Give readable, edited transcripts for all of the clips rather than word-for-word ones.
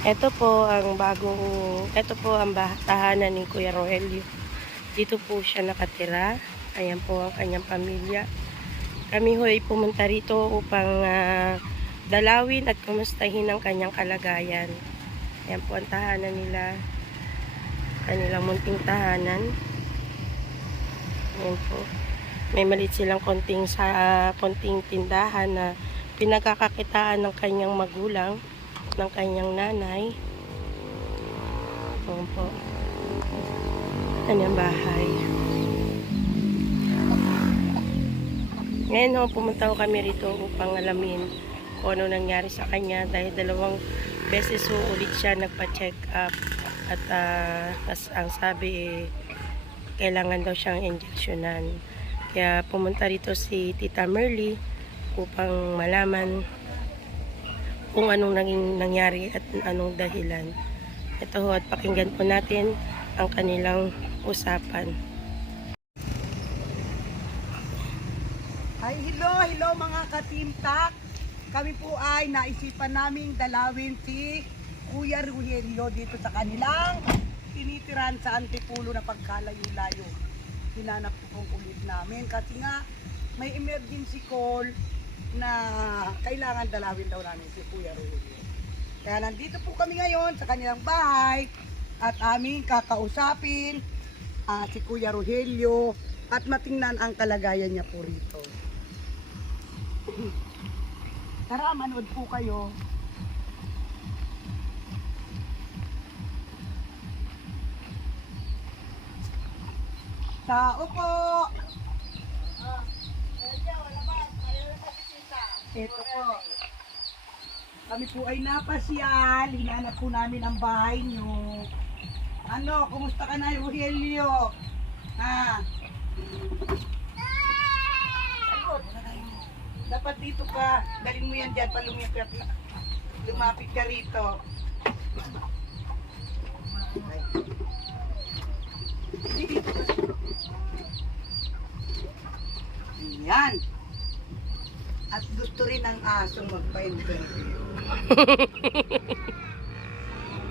Ito po ang tahanan ni Kuya Rogelio. Dito po siya nakatira. Ayan po ang kanyang pamilya. Kami ho ay pumunta rito upang dalawin at kumustahin ang kanyang kalagayan. Ayan po ang tahanan nila. Kanilang munting tahanan. Ayan po. May maliit silang konting tindahan na pinagkakakitaan ng kanyang magulang, ng kanyang nanay. Ayan po. Kanyang bahay. Ngayon ho, pumunta ho kami rito upang alamin kung ano nangyari sa kanya dahil 2 beses ho ulit siya nagpa-check up at ang sabi kailangan daw siyang injeksyonan. Kaya pumunta rito si Tita Merly upang malaman kung anong nangyari at anong dahilan. Ito ho, at pakinggan po natin ang kanilang usapan. Ay, hello mga katimtak. Kami po ay naisipan naming dalawin si Kuya Rogelio dito sa kanilang tinitiran sa Antipulo na pagkalayo-layo. Hinanap po kong ulit namin kasi nga may emergency call na kailangan dalawin daw namin si Kuya Rogelio. Kaya nandito po kami ngayon sa kanilang bahay at aming kakausapin si Kuya Rogelio at matingnan ang kalagayan niya po rito. Tara, manood po kayo. Tao po! Ito po. Kami po ay napasyal. Hinanap po namin ang bahay nyo. Ano, kumusta ka na, Rogelio? Ha? Dapat dito ka, dalhin mo yan dyan, palumipit na. Lumapit ka rito. Yan. At gusto rin ang asong magpa-interview.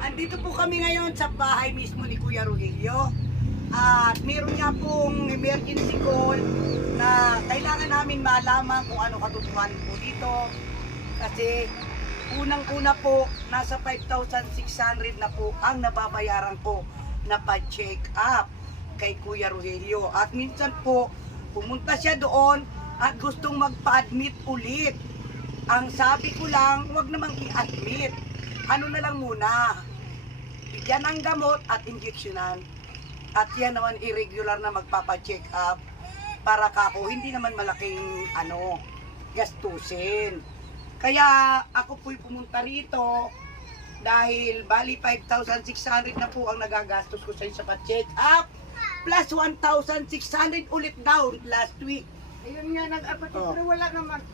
Andito po kami ngayon sa bahay mismo ni Kuya Rogelio. At meron nga pong emergency call na kailangan namin malaman kung ano katotohanan po dito. Kasi unang-una po, nasa 5,600 na po ang nababayaran ko na pa-check up kay Kuya Rogelio. At minsan po, pumunta siya doon at gustong magpa-admit ulit. Ang sabi ko lang, huwag namang i-admit. Ano na lang muna, bigyan ng gamot at injeksyonan. At yan naman irregular na magpapa-check up para kako hindi naman malaking gastusin. Kaya ako po'y pumunta rito dahil bali 5,600 na po ang nagagastos ko sa pa-check up plus 1,600 ulit daw last week. Ayun nga nag-apat pero wala naman.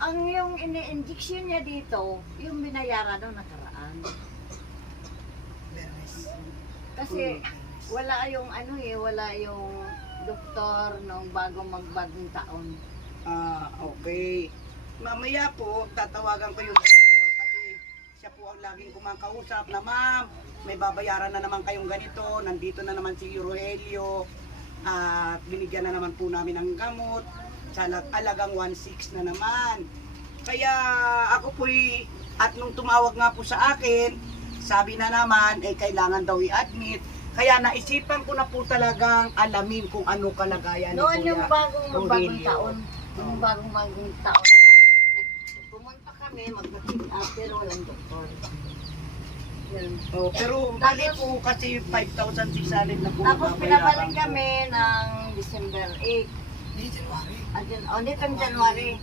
Ang yung ini-injection niya dito, yung binayaran nung nakaraan. Kasi wala yung wala yung doktor nung magbagong taon. Okay. Mamaya po, tatawagan ko yung doktor kasi siya po ang laging kumakausap na ma'am, may babayaran na naman kayong ganito, nandito na naman si Rogelio, at binigyan na naman po namin ng gamot, sa alagang 1,600 na naman. Kaya ako po'y, at nung tumawag nga po sa akin, sabi na naman, kailangan daw i-admit. Kaya naisipan ko na po talagang alamin kung ano kalagayan Noon ni Kuya yung bagong taon. Yung bagong taon na pumunta kami, mag-check up, pero walang doktor. Pero bali po kasi 5,600 na po. Tapos pinabalik kami ng December 8. Nitong January.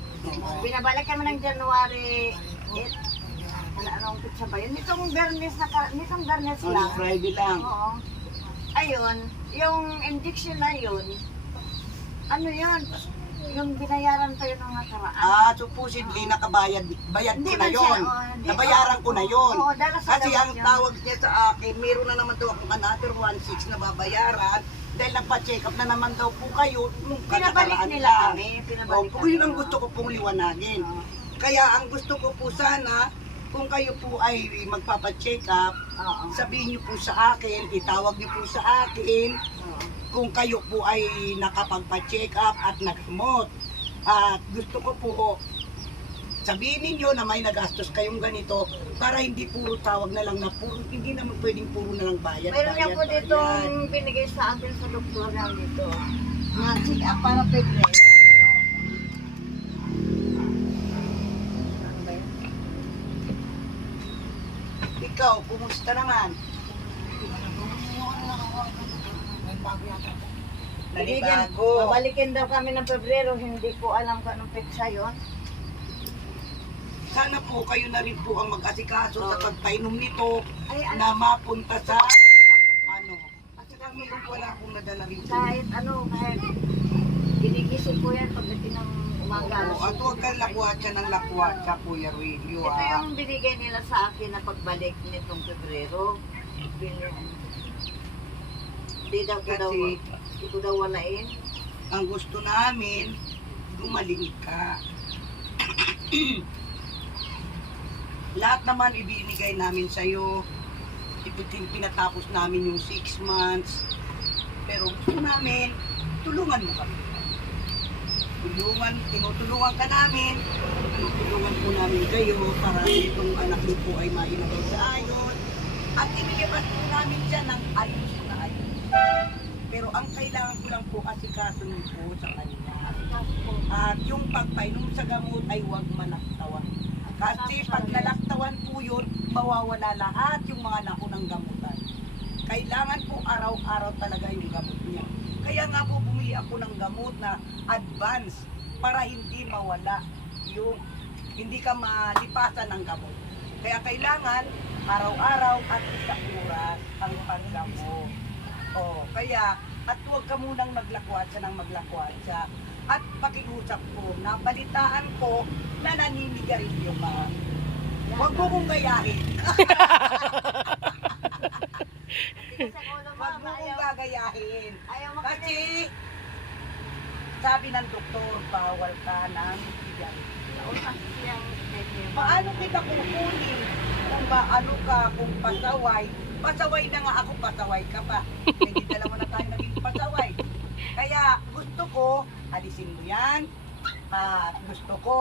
Binabalik kami ng January 8. Anong pizza ba yun? Nitong Bernes lang. Friday lang. Oo. Ayun, yung injection na yun, yun? Yung binayaran tayo ng nakaraan. Supposedly nakabayad ko na siya, yon. Nabayaran ko na yon. Oo, Kasi ang tawag niya sa akin, meron na naman daw akong another 1,600 na babayaran dahil nagpa-check up na naman daw po kayo nung Pinabalik nila kami. Yun ang gusto ko pong liwanagin. Kaya ang gusto ko po sana, kung kayo po ay magpapacheck up, Oo. sabihin niyo po sa akin, itawag niyo po sa akin, Oo. kung kayo po ay nakapagpa-check up at nagamot. At gusto ko po, sabihin ninyo na may nagastos kayong ganito para hindi puro tawag na lang na puro, hindi naman pwedeng puro na lang bayad. Mayroon niya po dito binigay sa akin sa doktor na dito. Na check up para Pebrero. Ikaw, kumusta naman? Nanibago. Babalikin daw kami ng Pebrero, hindi ko alam kung anong petsa yun. Sana po kayo na rin po ang mag-asikaso sa pagpainom nito Ay, ano, na mapunta sa ano. At saka ngayon wala akong nadala rin sa kahit ginigising ko yan pagdating ng umaga. at huwag kang lakwatsa ng lakwatsa, Kuya Ruelio. Ito yung binigay nila sa akin na pagbalik nitong Pebrero. Hindi daw ko daw, Kasi hindi ko daw walain. ang gusto namin, gumaling ka. Lahat naman ibinigay namin sa'yo. Pinatapos namin yung 6 months. Pero gusto namin, tulungan mo kami. Tinutulungan ka namin. Tinutulungan po namin kayo para itong anak niyo po ay mainagaw sa ayos. At inilipas po namin siya ng ayos na ayos. Pero ang kailangan ko lang po asikaso niyo po sa kanya. At yung pagpainom sa gamot ay huwag malaktawan. Kasi pag nalaktawan po yun, mawawala lahat yung mga naunang gamutan. Kailangan po araw-araw talaga yung gamot niya. Kaya nga po bumili ako ng gamot na advance para hindi mawala yung, hindi ka malipasan ng gamot. Kaya kailangan araw-araw at isang oras ang paggamot. Kaya, at huwag ka munang maglakwatsa ng maglakwatsa. At pakiusap ko, nabalitaan ko na naninigarilyo ka. Huwag mo kong gayahin. Huwag mo kong gagayahin. Kasi, sabi ng doktor, bawal ka ng sigarilyo. Paano kita kukunin? Kung ano ka, kung pasaway. Pasaway na nga ako, pasaway ka pa. Hindi dalawa na tayo naging pasaway. Kaya gusto ko, alisin mo yan. Gusto ko,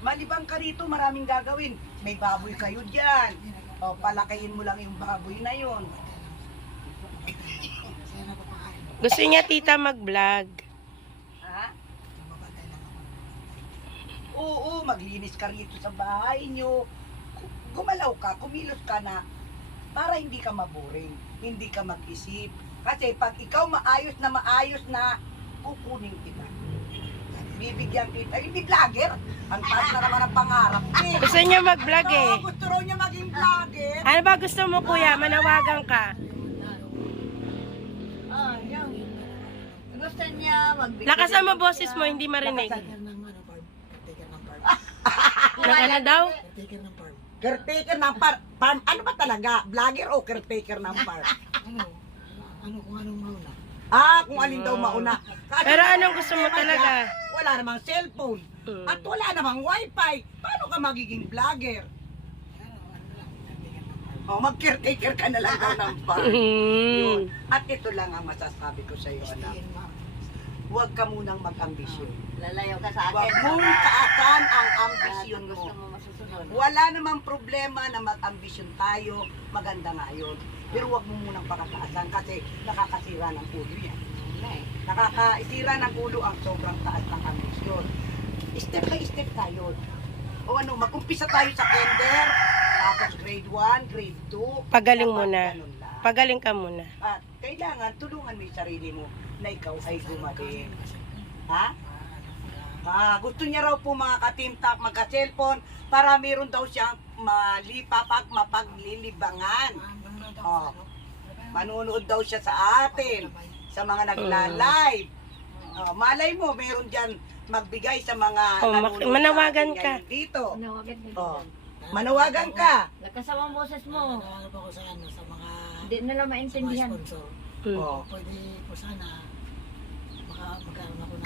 malibang ka rito, maraming gagawin. May baboy kayo dyan. Palakayin mo lang yung baboy na yun. Gusto niya tita mag-vlog. Ha? Oo, maglinis ka rito sa bahay nyo. Gumalaw ka, kumilos ka na para hindi ka maboring, hindi ka mag-isip. Kasi pag ikaw maayos na, kukunin kita. Bibigyan kita. Hindi vlogger. Ang taas na naman ang pangarap eh. Gusto niya mag-vlog eh. Oo, gusto raw niya maging vlogger. Ano ba gusto mo kuya? Manawagan ka. Yung gusto niya magbigay. Lakasan mo boses mo, hindi marinig. Ng ano daw? Caretaker ng farm. Ano ba talaga? Vlogger o caretaker ng farm? Kung anong mauna. Kung alin daw mauna. Kasi Pero anong gusto mo problema talaga? niya, wala namang cellphone. At wala namang wifi. Paano ka magiging vlogger? Mag-caretaker ka na lang daw ng farm. Yun. At ito lang ang masasabi ko sa iyo, anak. Huwag ka munang mag-ambisyon. Lalayo ka sa Huwag akin. mong taasan ang Kung ambisyon gusto mo. mo masusunod. Wala namang problema na mag-ambisyon tayo. Maganda nga yun. Pero huwag mo munang pakataasan kasi nakakasira ng ulo yan. Nakakasira ng ulo ang sobrang taas ng ambisyon. Step by step tayo. O ano, mag-umpisa tayo sa kinder, tapos grade 1, grade 2. Pagaling dapat muna. ganun lang. Pagaling ka muna. At kailangan tulungan mo yung sarili mo na ikaw ay gumaling. Ha? Gusto niya raw po mga ka-team-top magka-cellphone para meron daw siyang mapaglilibangan. Manunood daw siya sa atin, sa mga nagla-live. Malay mo, meron dyan magbigay sa mga nanonood manawagan sa atin ka. ngayon dito. Nawagan din. Manawagan ka. Nakasama ang boses mo. Nanawagan po ako sa sa mga Hindi nila maintindihan. sponsor. Oh. Pwede po sana magkaroon ako ng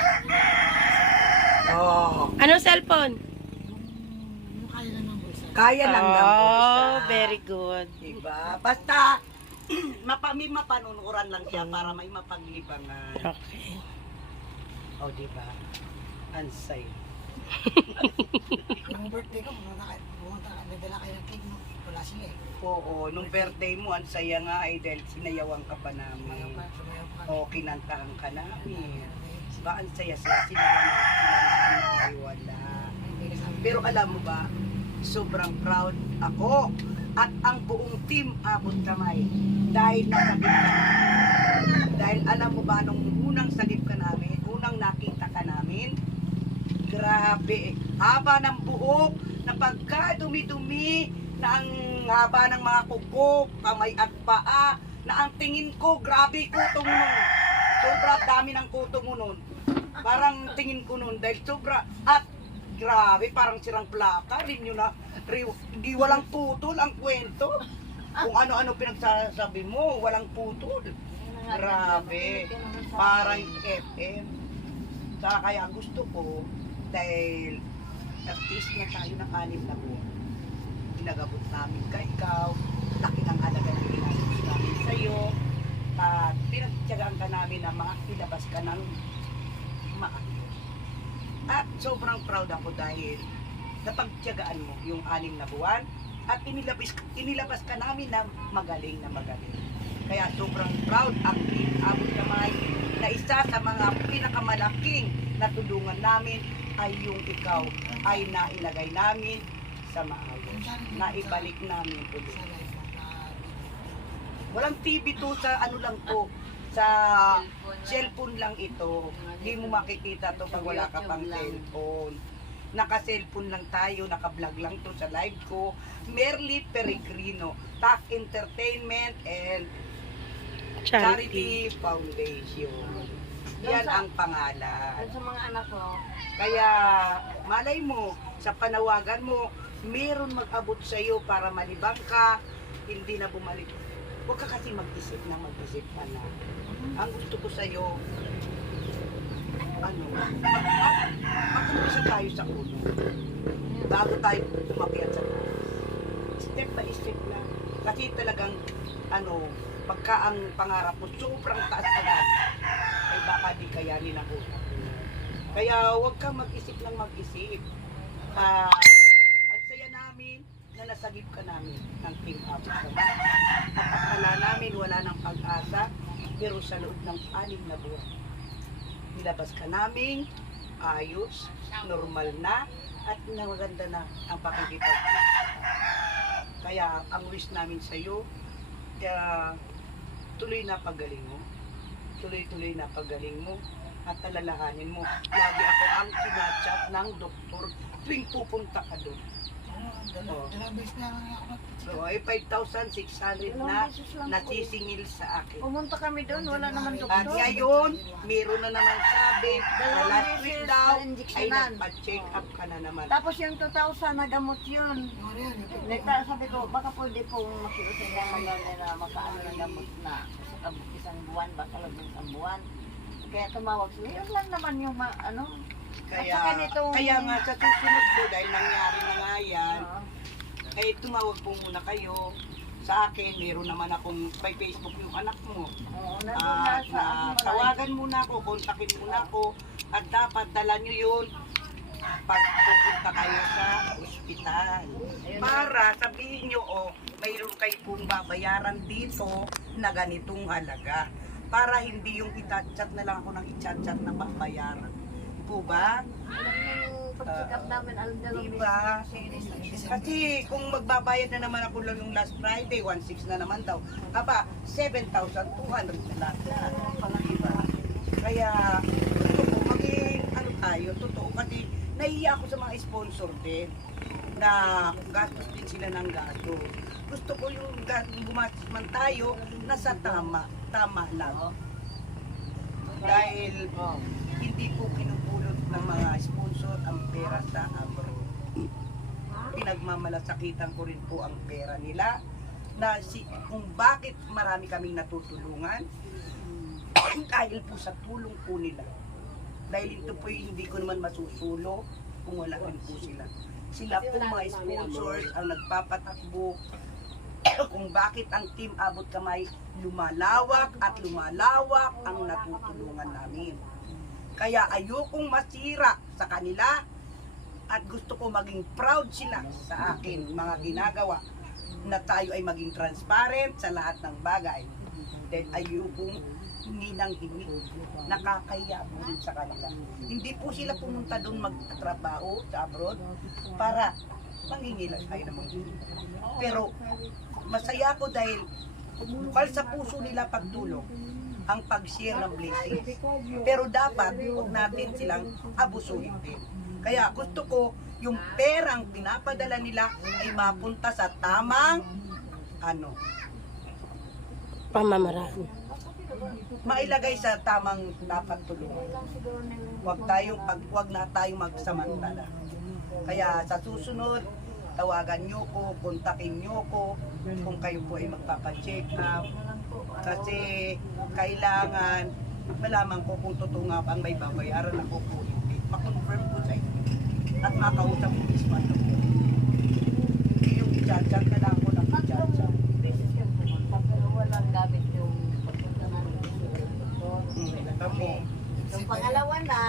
Oh. Anong cellphone? yung kaya lang ng bulsa. Kaya lang daw po Oh, isa. very good. Diba? Basta, may mapanunuran lang siya para may mapaglibangan. Okay. O, diba? Ansay. Yung birthday ko, nadala kayo ng cake, no? Wala sila eh. Oo, nung birthday mo, ang saya nga eh, dahil sinayawan ka pa namin. Sumayaw pa. O, kinantahan ka namin. Ba, ang saya sila, sinayawan wala. Pero alam mo ba, sobrang proud ako at ang buong team abot kamay dahil nasagip ka namin. Dahil alam mo ba, nung unang sagip ka namin, unang nakita ka namin, grabe, haba ng buhok, na pagka dumi-dumi, na ang haba ng mga kuko, kamay at paa, na ang tingin ko, grabe kuto mo nun. Sobra dami ng kuto mo nun. Parang tingin ko nun, dahil sobra, at grabe, parang sirang plaka, rin yun na, di walang putol ang kwento. Kung ano-ano pinagsasabi mo, walang putol. Grabe, parang FM. Saka kaya gusto ko, dahil at-least na tayo ng 6 na buwan. Pinagabot namin ka ikaw, laki ng halaga na ginagos namin sa'yo, at pinagtyagaan ka namin na ilabas ka ng maayos. At sobrang proud ako dahil napagtyagaan mo yung 6 na buwan at inilabas ka namin na magaling na magaling. Kaya sobrang proud ang team Abot Kamay na isa sa mga pinakamalaking natulungan namin ay yung ikaw ay nailagay namin sa maayos. Naibalik namin ulit. Walang TV to, sa ano lang to, sa cellphone lang ito. Hindi mo makikita to pag wala ka pang cellphone. Naka-cellphone lang tayo, naka-vlog lang to sa live ko. Merly Peregrino, TAC Entertainment and Charity Foundation. Yan ang pangalan. Sa mga anak ko, Kaya malay mo, sa panawagan mo, meron mag-abot sa iyo para malibang ka, hindi na bumalik. Huwag ka kasi mag-isip na na. Ang gusto ko sa iyo, mag-umpisa tayo sa uno. Bago tayo umakyat sa taas. Step by step lang. Kasi talagang, pagka ang pangarap mo sobrang taas agad, ay baka di kayanin ang utak mo. Kaya huwag kang mag-isip ng mag-isip. Ang saya namin na nasagip ka namin ng Team Abot Kamay. At akala namin wala ng pag-asa, pero sa loob ng 6 na buwan, nilabas ka namin, ayos, normal na, at maganda na ang pakikipag-kita. Kaya ang wish namin sa iyo, tuloy na paggaling mo. Tuloy-tuloy na paggaling mo at alalahanin mo. Lagi ako ang sinachat ng doktor tuwing pupunta ka doon. Dalawang beses na lang ako So ay 5,600 na nasisingil sa akin. pumunta kami doon, wala naman At doktor. ngayon, meron na naman sabi na Dalawang last week beses daw na ay injeksyonan. nagpa-check up ka na naman. Tapos yung 2,000 na gamot yun. Sabi ko, baka pwede pong makiusay naman na makaano ng gamot na sa isang buwan, baka lang ng isang buwan. Kaya tumawag sila, yun lang naman yung Kaya, At saka nitong- kaya nga sa susunod ko, dahil nangyari na nga yan, Oo. ay tumawag po muna kayo sa akin. Meron naman akong by Facebook yung anak mo. Oo, nandun na At sa aking tawagan muna ako, kontakin muna ako, at dapat dala nyo yun pag pupunta kayo sa ospital. Para sabihin nyo, mayroon kayo pong babayaran dito na ganitong halaga. Para hindi yung i-chat na lang ako ng i-chat na babayaran. Po ba? Yung pag-check up namin, alam na lang. Diba? Kasi kung magbabayad na naman ako lang yung last Friday, 1,600 na naman daw. Aba, 7,200 na lang. Diba? Kaya, gusto ko maging, tayo, totoo. Kasi nahiya ako sa mga sponsor din na gastos din sila ng gato. Gusto ko yung gumastos man tayo, nasa tama lang. Dahil hindi po pinupulot ng mga sponsor ang pera sa abroad. Pinagmamalasakitan ko rin po ang pera nila na kung bakit marami kaming natutulungan dahil po sa tulong po nila. Dahil ito po hindi ko naman masusulo kung wala rin po sila. sila po mga sponsors ang nagpapatakbo kung bakit ang Team Abot Kamay lumalawak at lumalawak ang natutulungan namin. Kaya ayokong masira sa kanila at gusto ko maging proud sila sa akin mga ginagawa na tayo ay maging transparent sa lahat ng bagay. Then ayokong hingi ng hingi, nakakahiya po rin sa kanila. Hindi po sila pumunta doon magtrabaho sa abroad para mangingi lang tayo ng mga hingi. Pero masaya ko dahil bukal sa puso nila pagtulong ang pag-share ng blessings. Pero dapat huwag natin silang abusuhin din. Kaya gusto ko yung perang pinapadala nila ay mapunta sa tamang Pamamaraan. mailagay sa tamang dapat tulungan. Huwag na tayong magsamantala. Kaya sa susunod, tawagan nyo ko, kontakin nyo ko kung kayo po ay magpapacheck up. Kasi kailangan malaman ko kung totoo nga bang may babayaran ako po hindi. Ma-confirm ko sa inyo. At makausap ko mismo ang doktor. Hindi yung i-chat-chat na lang ko ng i-chat-chat. Beses yung pumunta, pero walang gamit yung pagpunta namin sa doktor. Tamo. Yung pangalawa na,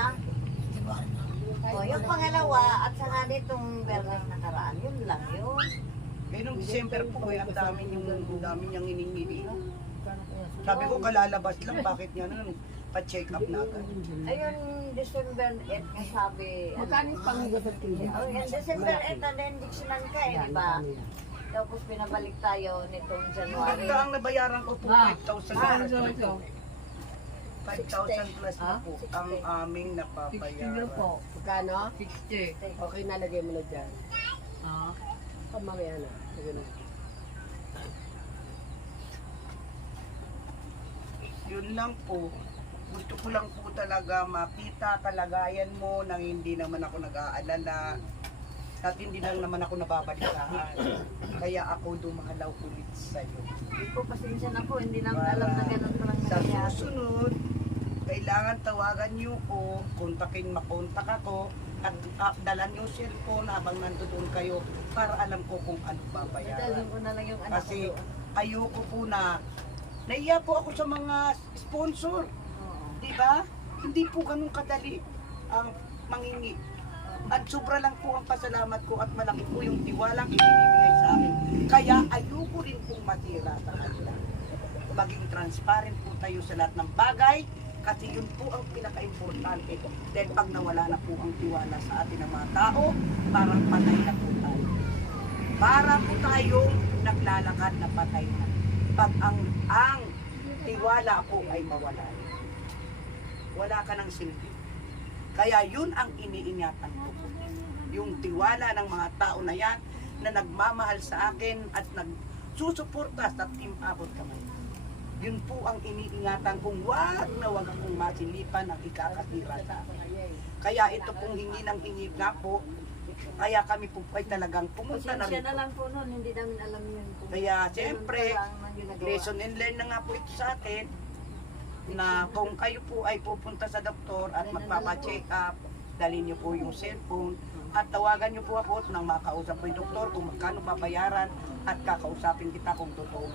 yung pangalawa at saka nitong Bernes nakaraan, yun lang yun. Eh nung December po ang dami niyang iningi. Sabi ko kalalabas lang, bakit niya nun pa-check up na agad. Ayun, December 8 nga sabi. Magkano pang yung December 8 na indictionan ka eh, di ba? Tapos pinabalik tayo nitong January. Basta ang nabayaran ko po 5,000 plus po. 5,000 plus na po ang aming napapayaran. Magkano? 60. Okay, nalagay mo na dyan. Mamaya na. Sige na. Yun lang po. Gusto ko lang po talaga makita kalagayan mo nang hindi naman ako nag-aalala at hindi lang naman ako nababalitaan. Kaya ako dumalaw ulit sa'yo. Hindi po, pasensya na po. Hindi namin alam na ganun pa lang Sa nangyayari. susunod, kailangan tawagan niyo ko, makontak ako, at dalan niyo cellphone habang nandoon kayo para alam ko kung ano babayaran. Dadalhin ko na lang yung anak Kasi ko doon. ayoko po na naiya po ako sa mga sponsor. Oo. Di ba? Hindi po ganun kadali ang mangingi. At sobra lang po ang pasalamat ko at malaki po yung tiwalang ibibigay sa akin. Kaya ayoko rin pong matira sa kanila. Maging transparent po tayo sa lahat ng bagay kasi yun po ang pinaka-importante. Dahil pag nawala na po ang tiwala sa atin ng mga tao, parang patay na po tayo. Para po tayong naglalakad na patay na. Pag ang tiwala po ay mawala. Wala ka ng silbi. Kaya yun ang iniingatan ko po. Yung tiwala ng mga tao na yan na nagmamahal sa akin at nagsusuporta sa Team Abot Kamay. Yun po ang iniingatan kong wag na wag akong masilipan ang ikakatira sa akin. Kaya ito pong hingi ng hingi nga po, kaya kami po ay talagang pumunta na Pasensya rito. na lang po noon, hindi namin alam yun. Kung Kaya ganun siyempre, pa lang ang ginagawa. lesson and learn na nga po ito sa atin na kung kayo po ay pupunta sa doktor at magpapacheck up, dalhin niyo po yung cellphone at tawagan niyo po ako nang makausap po yung doktor kung magkano babayaran at kakausapin kita kung totoo.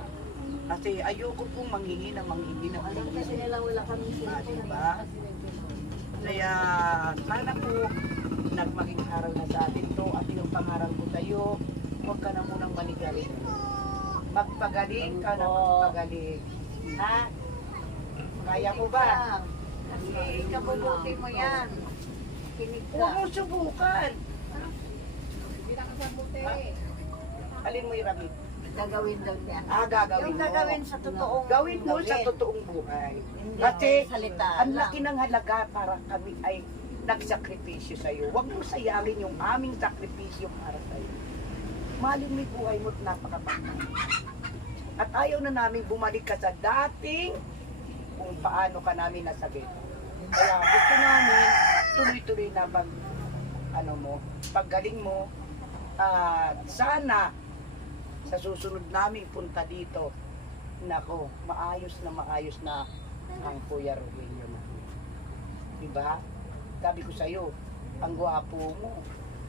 Kasi ayoko pong manghingi na Alam kasi nila wala kaming cellphone. diba? Kaya sana po nagmaging aral na sa atin to at yung pangaral ko sa'yo, huwag ka na munang manigaling. Magpagaling ka na magpagaling. Ha? Kaya mo ba? Kasi kabubuti mo yan. Kinig ka. Huwag mo subukan. Ha? Alin mo yung rabi? Gagawin daw niya. Gagawin Yung mo. gagawin sa totoong Gawin mo sa gawin. totoong buhay. Hindi Kasi salitaan ang lang. laki ng halaga para kami ay nagsakripisyo sa iyo. Huwag mo sayangin yung aming sakripisyo para sa iyo. Mahalin mo yung buhay mo at napakabata. At ayaw na namin bumalik ka sa dating kung paano ka namin nasagin. Kaya gusto namin tuloy-tuloy na paggaling mo. At sana sa susunod namin punta dito, nako, maayos na ang Kuya Rogelio na. Diba? Sabi ko sa'yo, ang gwapo mo.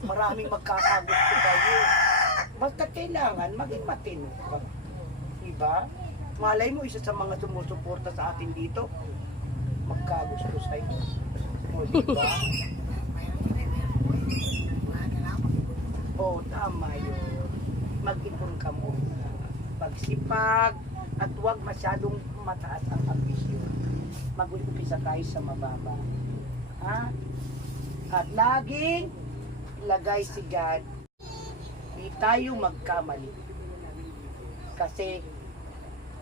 Maraming magkakagusto kayo. Basta kailangan maging matino ka. Diba? Malay mo, isa sa mga sumusuporta sa atin dito, magkagusto sa'yo. O, diba? O, tama yun. Mag-ipon ka muna. Pagsipag, at huwag masyadong mataas ang ambisyon. Mag-umpisa tayo sa mababa. Ha? At laging lagay si God. Di tayo magkamali. Kasi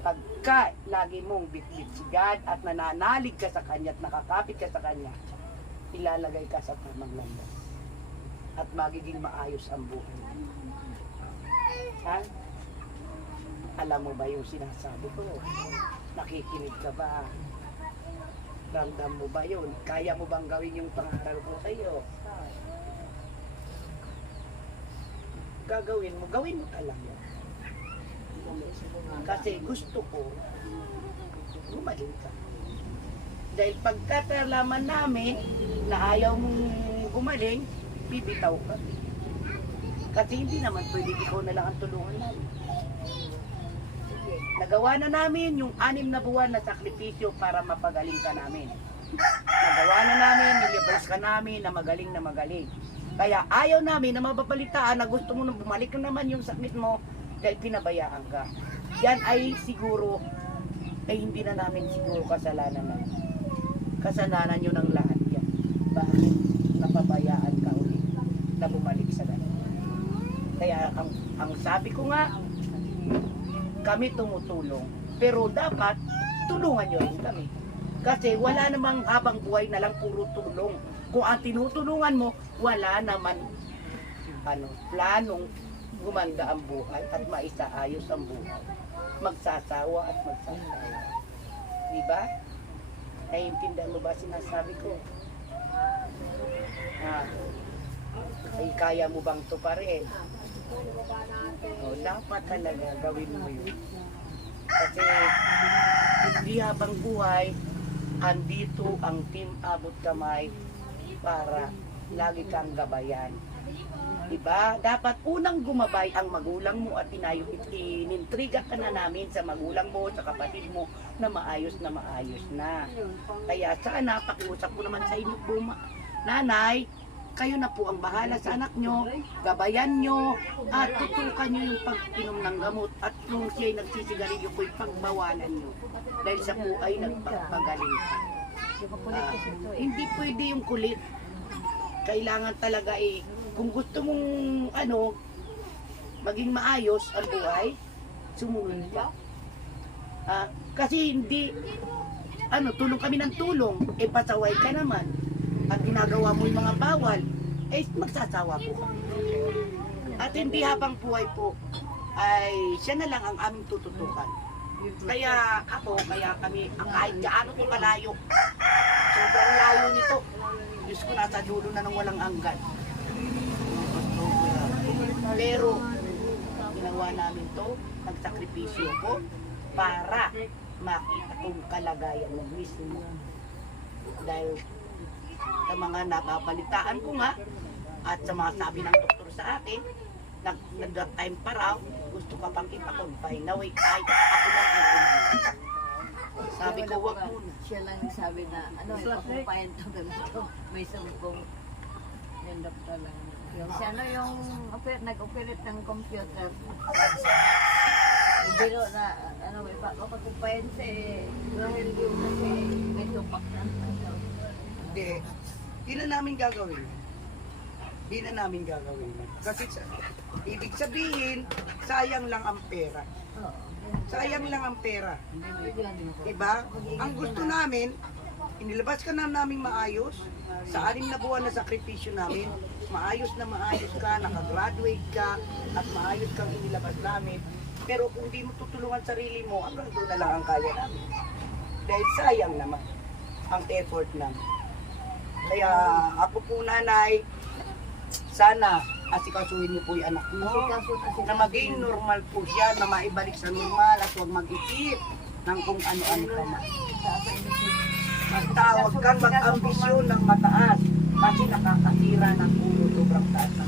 pagka lagi mong bitbit si God at nananalig ka sa Kanya at nakakapit ka sa Kanya, ilalagay ka sa tamang landas. At magiging maayos ang buhay. Ha? Alam mo ba yung sinasabi ko? Nakikinig ka ba? Ramdam mo ba yun? Kaya mo bang gawin yung pangaral ko sa iyo? Gagawin mo talaga. Kasi gusto ko gumaling ka. Dahil pagkatalaman namin na ayaw mong gumaling, bibitaw ka. Kasi hindi naman pwede ikaw na lang ang tulungan namin. Nagawa na namin yung 6 na buwan na sakripisyo para mapagaling ka namin. Nagawa na namin, nilibers ka namin na magaling. Kaya ayaw namin na mababalitaan na gusto mo nang bumalik na naman yung sakit mo dahil pinabayaan ka. Yan ay siguro, ay hindi na namin siguro kasalanan na. Kasalanan nyo ng lahat yan. Bakit napabayaan ka ulit na bumalik sa ganun? Kaya ang sabi ko nga, kami tumutulong. Pero dapat, tulungan nyo rin kami. Kasi wala namang habang buhay na lang puro tulong. Kung ang tinutulungan mo, wala naman planong gumanda ang buhay at maisaayos ang buhay. Magsasawa at magsasawa. Diba? Naiintindihan mo ba sinasabi ko? Ay kaya mo bang tuparin? O, dapat talaga gawin mo yun. Kasi hindi habang buhay, andito ang Team Abot Kamay para lagi kang gabayan. Diba? Dapat unang gumabay ang magulang mo at inintriga ka na namin sa magulang mo, sa kapatid mo na maayos na. Kaya sana, pakiusap ko naman sa inyo po, nanay, kayo na po ang bahala sa anak nyo, gabayan nyo, at tutukan nyo yung pag-inom ng gamot at kung siya'y nagsisigarilyo po, pagbawalan nyo. Dahil siya po ay nagpapagaling ka. Hindi pwede yung kulit. Kailangan talaga kung gusto mong maging maayos ang buhay, sumunod ka. Kasi hindi, tulong kami ng tulong, pasaway ka naman. At ginagawa mo yung mga bawal, magsasawa po kami. At hindi habang buhay po, ay siya na lang ang aming tututukan. Kaya kami, kahit gaano po kalayo, sobrang layo nito. Diyos ko, nasa dulo na ng walang hanggan. Pero, ginawa namin to, nagsakripisyo ko, para makita kong kalagayan mo mismo. Dahil sa mga nababalitaan ko nga, at sa mga sabi ng doktor sa akin, nag-time pa raw, gusto ka pang ipag-confine na wait, ay, ako lang ang umayon. Sabi ko, wag muna. Siya lang sabi na, ipakumpayan to ganito. May sumpong. Yung doktor lang. Siya yung nag-operate ng computer. Biro na, ipakumpayan dahil yung kasi may tupak na. Hindi na namin gagawin. Kasi ibig sabihin, sayang lang ang pera. Sayang lang ang pera. Diba? Ang gusto namin, inilabas ka na namin maayos. Sa 6 na buwan na sakripisyo namin, maayos ka, nakagraduate ka, at maayos kang inilabas namin. Pero kung di mo tutulungan sarili mo, hanggang doon na lang ang kaya namin. Dahil sayang naman ang effort namin. Kaya ako po, nanay, sana asikasuhin niyo po yung anak mo na maging normal po siya, na maibalik sa normal at huwag mag-isip ng kung ano-ano ka na. Basta huwag kang mag-ambisyon ng mataas kasi nakakasira ng ulo. sobrang taas na.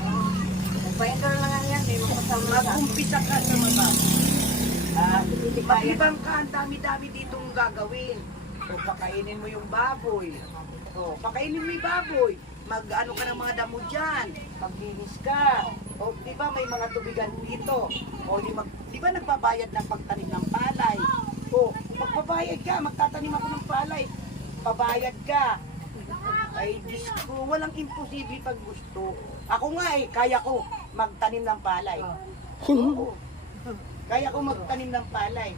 Pahinga lang nga yan, may makasama sa Mag-umpisa ka sa mababa. Maglibang ka, ang dami-dami ditong gagawin. O, pakainin mo yung baboy. O, pakainin mo yung baboy. Mag-ano ka ng mga damo dyan. Maglinis ka. O, di ba may mga tubigan dito? O, di ba nagbabayad ng pagtanim ng palay? O, magbabayad ka, magtatanim ako ng palay. Pabayad ka. Ay, Diyos ko, walang imposible pag gusto. Ako nga kaya ko magtanim ng palay. Oo. Kaya ko magtanim ng palay.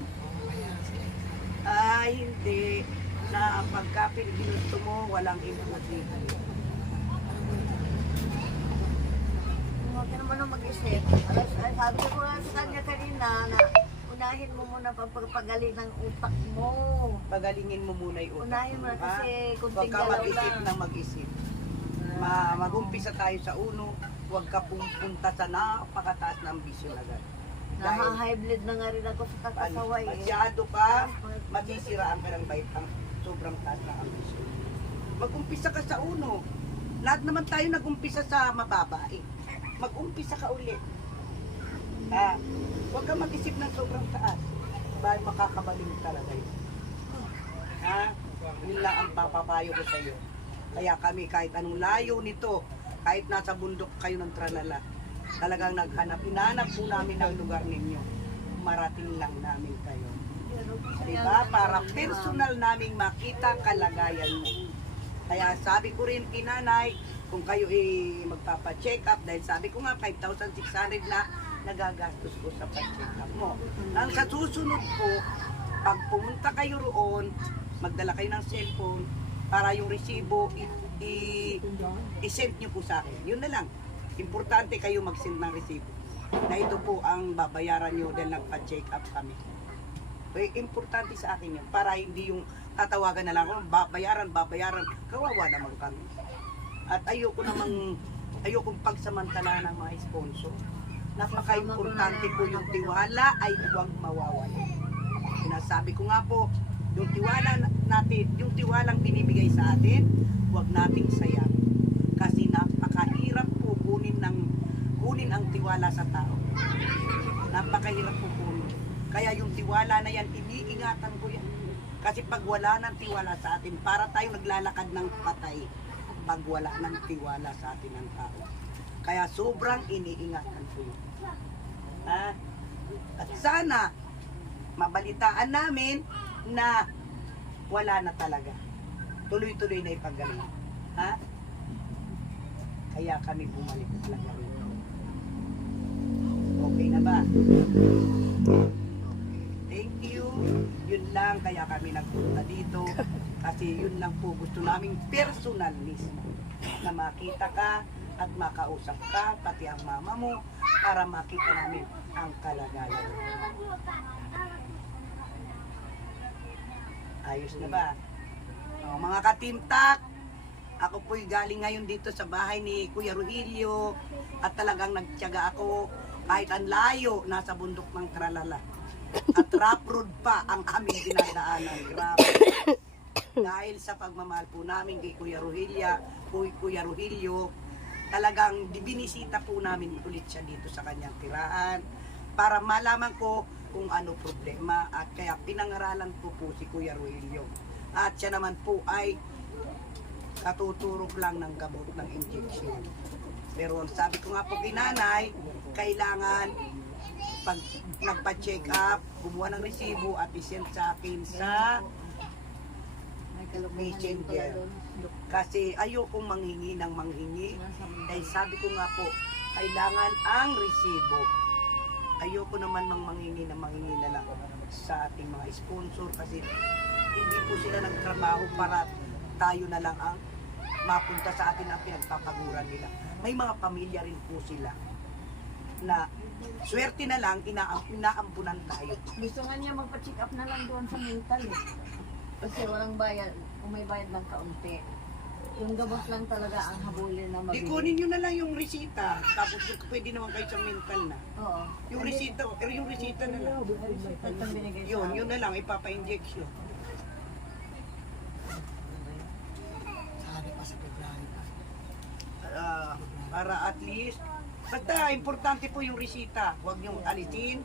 Ay, hindi. Na pagka ginusto mo, walang imposible. Huwag ka naman nang mag-isip. Sabi ko nga sa kanya kanina na unahin mo muna pagpagaling ng utak mo. Pagalingin mo muna yung utak. Unahin mo na kasi Huwag kunting ka galaw mag-isip lang. ng mag-isip. Mag-umpisa tayo sa uno. Huwag ka pumunta sa napakataas ng ambisyon agad. Dahil Naha-high blood na nga rin ako sa kakasaway. masyado ka, masisiraan ka ng baitang sobrang taas ng ambisyon. Mag-umpisa ka sa uno. Lahat naman tayo nag-umpisa sa mababa eh. Mag-umpisa ka ulit. Huwag ka mag-isip ng sobrang taas. Dahil makakabaling talaga yun. Yun lang ang papapayo ko sa iyo. Kaya kami kahit anong layo nito, kahit nasa bundok kayo ng tralala, talagang hinanap po namin ang lugar ninyo. Marating lang namin kayo. Diba? Para personal naming makita kalagayan mo. Kaya sabi ko rin kay nanay, kung kayo magpapa-check up, dahil sabi ko nga 5,600 na nagagastos ko sa pa-check up mo. Nang sa susunod po, pag pumunta kayo roon, magdala kayo ng cellphone para yung resibo i-send nyo po sa akin. Yun na lang. Importante kayo mag-send ng resibo. Na ito po ang babayaran nyo dahil nagpa-check up kami. Importante sa akin yun. Para hindi yung tatawagan na lang ako, babayaran, kawawa naman kami. At ayokong pagsamantala ng mga sponsor. Napaka-importante po yung tiwala ay huwag mawawala. Sinasabi ko nga po, yung tiwala natin, yung tiwalang binibigay sa atin, huwag nating sayang. Kasi napakahirap po kunin ang tiwala sa tao. Napakahirap po kunin. Kaya yung tiwala na yan, iniingatan ko yan. Kasi pag wala ng tiwala sa atin, para tayo naglalakad ng patay, pag wala ng tiwala sa atin ng tao. Kaya sobrang iniingatan ko yun. At sana, mabalitaan namin na wala na talaga. Tuloy-tuloy na ipagaling. Kaya kami bumalik talaga rito. Okay na ba? Thank you. Yun lang, kaya kami nagpunta dito. Kasi yun lang po gusto namin personal mismo. Na makita ka at makausap ka, pati ang mama mo, para makita namin ang kalagayan. Ayos na ba? Mga katimtak, ako po'y galing ngayon dito sa bahay ni Kuya Rogelio at talagang nagtiyaga ako kahit ang layo, nasa bundok ng Tralala. At rough road pa ang aming dinadaanan. Grabe. Dahil sa pagmamahal po namin kay Kuya Rogelio, talagang binisita po namin ulit siya dito sa kanyang tirahan para malaman ko kung ano problema at kaya pinangaralan po si Kuya Rogelio. At siya naman po ay katuturok lang ng gamot ng injection. Pero ang sabi ko nga po kay nanay, kailangan pag nagpa-check up, kumuha ng resibo at isend sa akin sa messenger. Kasi ayokong manghingi ng manghingi. Dahil sabi ko nga po, kailangan ang resibo. Ayoko naman manghingi na lang sa ating mga sponsor kasi hindi po sila nagtrabaho para tayo na lang ang mapunta sa atin ang pinagpapaguran nila. May mga pamilya rin po sila na swerte na lang, inaampunan tayo. Gusto nga niya magpa-check up na lang doon sa mental eh. Kasi walang bayad, kung may bayad lang kaunti. Yung gamot lang talaga ang habulin na Di mabili. kunin nyo na lang yung resita, tapos pwede naman kayo sa mental na. Oo. Yung resita na lang. Ito binigay sa Yun na lang, ipapa-injection. Para at least, basta importante po yung resita. Huwag niyong alisin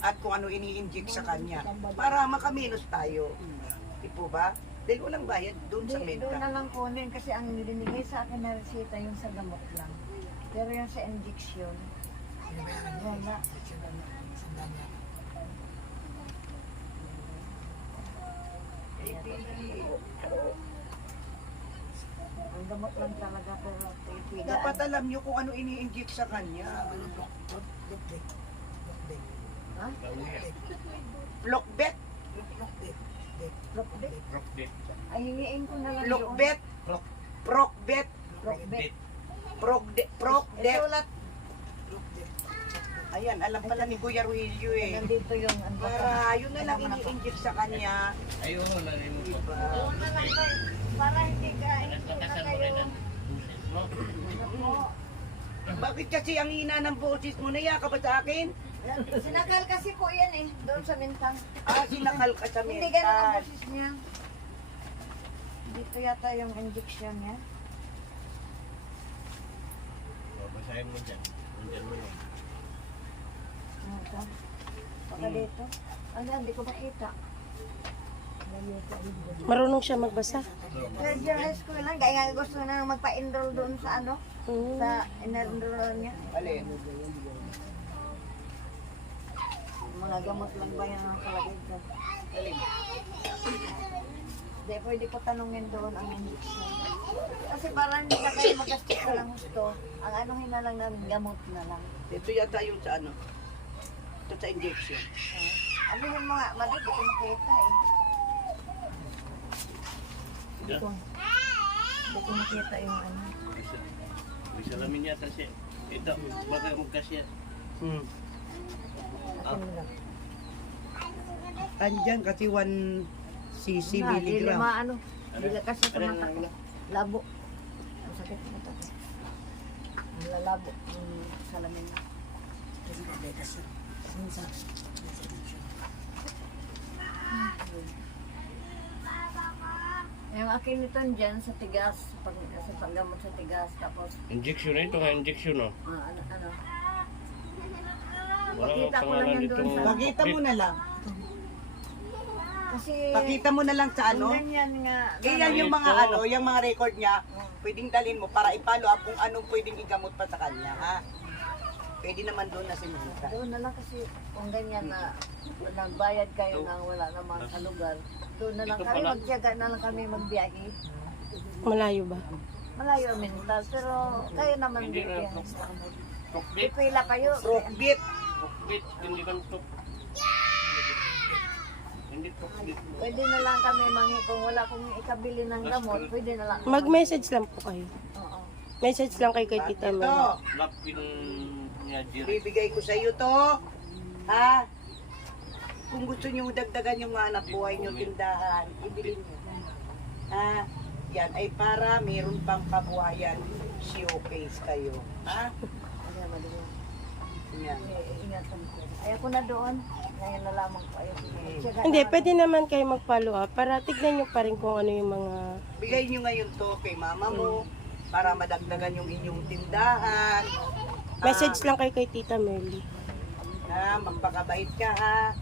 at kung ano ini-inject sa kanya. Para makaminos tayo. Di po ba? Dahil walang bayad doon sa Hindi, doon na menta. lang kunin kasi ang binigay sa akin na resita yung sa gamot lang. Pero yung sa injection, wala. Ang gamot lang talaga pero titigaan. Dapat alam niyo kung ano ini-inject sa kanya. Ha? Lokbet. Lokbet? Ay, hingiin ko na lang doon. Lokbet. Prokbet. Lokbet. Prokdet. Isulat. Ayan, alam pala ni Kuya Ruilio eh. Nandito yung ano. Para yun na lang ini-inject sa kanya. Ayun, narinig mo. Diba? Doon na lang kayo. Para hindi ka, hindi na kayo. Bakit kasi ang hina ng boses mo? Naya ka ba sa akin? Sinakal kasi po yan eh, doon sa mintang. Ah, sinakal ka sa Hindi ganun ang mental. boses niya. Dito yata yung injection niya. Basahin mo dyan. Nandyan mo yun. Ano ito? Baka dito. Ano, hindi ko makita. Marunong siya magbasa. Third year high school lang, kaya nga gusto na magpa-enroll doon sa ano, sa enroll niya. Alin? Mga gamot lang ba yan ang kalagay dyan? Alin? Hindi, pwede ko tanungin doon ang injection. Kasi para hindi na kayo magastos ka lang gusto, ang anuhin na lang ng gamot na lang. Ito yata yung sa ano? Ito sa injection. Ano yung mga, mali, di ko makita eh. Hindi ko makita yung ano. May salamin yata siya. Ito, baka magkasya. Ano lang. Andyan kasi 1 cc Di milligram. lima ano, dila kasi sa mata ko. Labo. Ang sakit ng mata ko. Ang lalabo. Ang salamin. Yung akin nito dyan sa tigas, sa paggamot sa tigas, tapos Injection ito nga, injection oh. ano. Wala Pakita kang ko lang pangalan yan doon nitong... sa- Pakita mo na lang. Kasi, Pakita mo na lang sa ano. kung ganyan nga. Ganyan yung mga ano, yung mga record niya, pwedeng dalhin mo para i-follow up kung anong pwedeng igamot pa sa kanya, ha? Pwede naman doon na si Minta. Doon na lang kasi kung ganyan na nagbayad kayo nang wala naman sa lugar. Doon na lang Ito kami, pala. magtiyaga na lang kami magbiyahe. Malayo ba? Malayo mental, pero kayo naman Hindi na, bibigyan. tukbit. Pipila kayo. Prokbit. Tukbit, hindi kang tuk. Hindi tukbit. Pwede na lang kami mangi kung wala kong ikabili ng gamot, pwede na lang. Mag-message lang po kayo. Oo. Message lang kay Tita Mel. Ito, Lapin niya, Jerry. bibigay ko sa iyo to. Ha? Kung gusto niyo dagdagan yung mga anak buhay niyo tindahan, ibili niyo. Ha? Yan ay para meron pang kabuhayan. Showcase kayo. Ha? Ano naman doon? Yan. Ingatan ko. Ayoko na doon. Ngayon na lamang ko. Tiyaga Hindi, na lang. pwede naman kayo mag-follow up para tignan nyo pa rin kung ano yung mga... Bigay niyo ngayon to kay mama mo para madagdagan yung inyong tindahan. Message lang kayo kay Tita Merly. Magpakabait ka ha.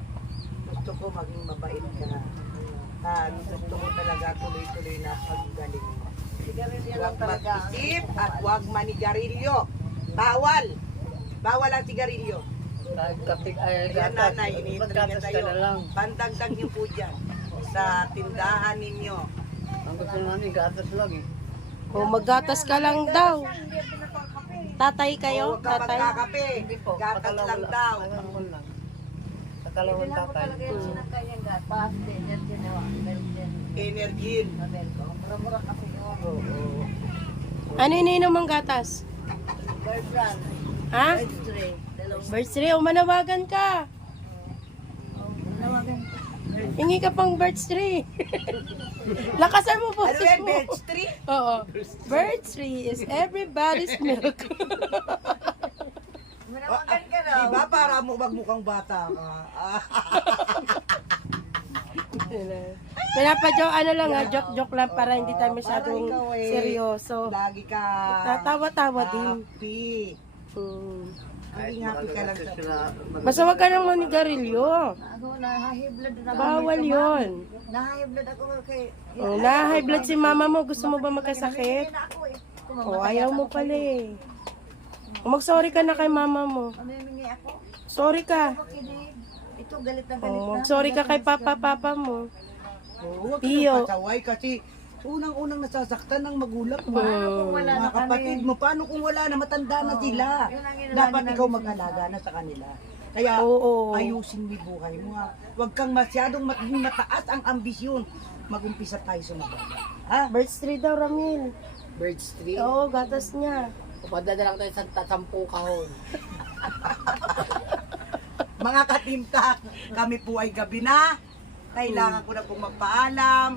Gusto ko maging mabait ka. Gusto ko talaga tuloy-tuloy na paggaling mo. Sigarilyo lang Huwag talaga. mag-isip at huwag manigarilyo. Bawal! Bawal ang sigarilyo. Yan nanay, iniintringan tayo. Pandagdag niyo po dyan sa tindahan ninyo. Ang gusto namin, gatas lang eh. O maggatas ka lang daw. Tatay kayo? Huwag ka Tatay? magkakape. Gatas lang daw. Lang. Sa Hindi kalawang na ko tatay. talaga yung sinakayang gatas. Yan ginawa. Belgian. Energin. Mabel ko. Mura-mura kasi yun. Ano iniinom mong gatas? Bird brand. Ha? Bird stray. Dalawang Birthday, o manawagan ka. nawagan. Hingi ka pang birthday. Lakasan mo po. Ano yan, birch tree? Oo. Birthday is everybody's milk. Manawagan ka daw. Diba para mo magmukhang bata ka? ano lang ha, joke-joke lang para hindi tayo masyadong ikaw eh. seryoso. Lagi ka Tatawa-tawa din. happy. Hmm. Maging happy ka lang sa Basta wag ka nang manigarilyo. Ako, na-high blood na ako. Bawal yun. Na-high blood ako kay... Oh, na-high blood si mama mo. Gusto mo ba magkasakit? Na ako eh. Oh, ayaw mo pala eh. Mag-sorry ka na kay mama mo. Mamimingi ako. Sorry ka. Makinig. Ito, galit na galit Oh, na. sorry ka kay papa mo. huwag Pio. kang pasaway kasi unang-unang nasasaktan ng magulang mo. Kung wala na Mga kapatid mo, paano kung wala na, matanda na sila. Yun ang inalagi Dapat namin ikaw sa mag-alaga na sa kanila. Kaya Oo. ayusin mo yung buhay mo ha. Huwag kang masyadong mataas ang ambisyon. Mag-umpisa tayo sa mababa. Ha? Birds tree daw, Ramil. Birds tree. Oo, gatas niya. Pupunta na lang tayo sa 10 kahon. Mga katimtak, kami po ay gabi na. Kailangan ko na pong magpaalam.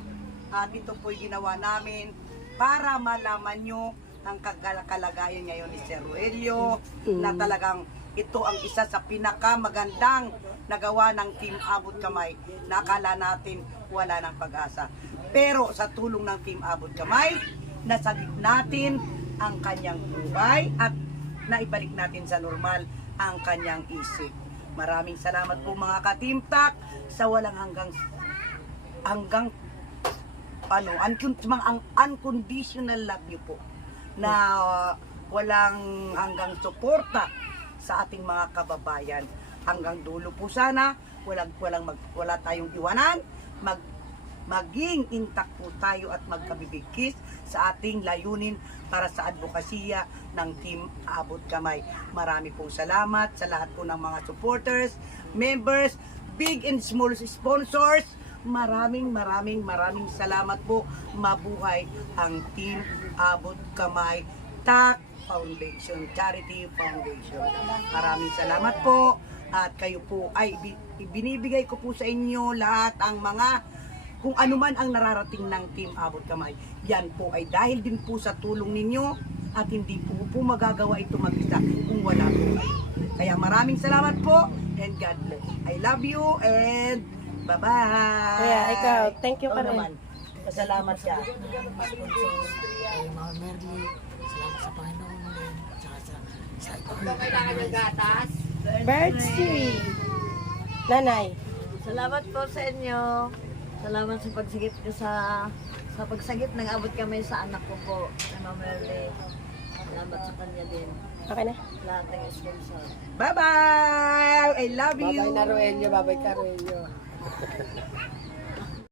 At ito po'y ginawa namin para malaman nyo ang kalagayan ngayon ni Sir Roelio na talagang ito ang isa sa pinakamagandang nagawa ng Team Abot Kamay na akala natin wala ng pag-asa. Pero sa tulong ng Team Abot Kamay, nasagip natin ang kanyang buhay at naibalik natin sa normal ang kanyang isip. Maraming salamat po mga katimtak sa walang hanggang ang unconditional love niyo po na walang hanggang suporta sa ating mga kababayan. Hanggang dulo po sana, wala tayong iwanan, maging intact po tayo at magkabibigkis sa ating layunin para sa advokasya ng Team Abot Kamay. Marami pong salamat sa lahat po ng mga supporters, members, big and small sponsors. Maraming salamat po. Mabuhay ang Team Abot Kamay TAC Foundation, Charity Foundation. Maraming salamat po. At kayo po ay binibigay ko po sa inyo lahat ang mga kung ano man ang nararating ng Team Abot Kamay. Yan po ay dahil din po sa tulong ninyo at hindi po magagawa ito mag-isa kung wala po kayo. Kaya maraming salamat po and God bless. I love you and bye-bye. Kaya ikaw, thank you Ikaw ka rin. naman. Pasalamat ka. Kay Mama Merly. Salamat sa Panginoon din. Tsaka sa iba. Kailangan ng gatas. Birds tree. Nanay. Salamat po sa inyo. Salamat sa pagsagip ko sa pagsagip ng Abot Kamay sa anak ko po, na Mama Merly. Salamat sa kanya din. Okay na? Lahat ng sponsor. Bye-bye. I love you. Babay na Roelio. Babay ka Roelio.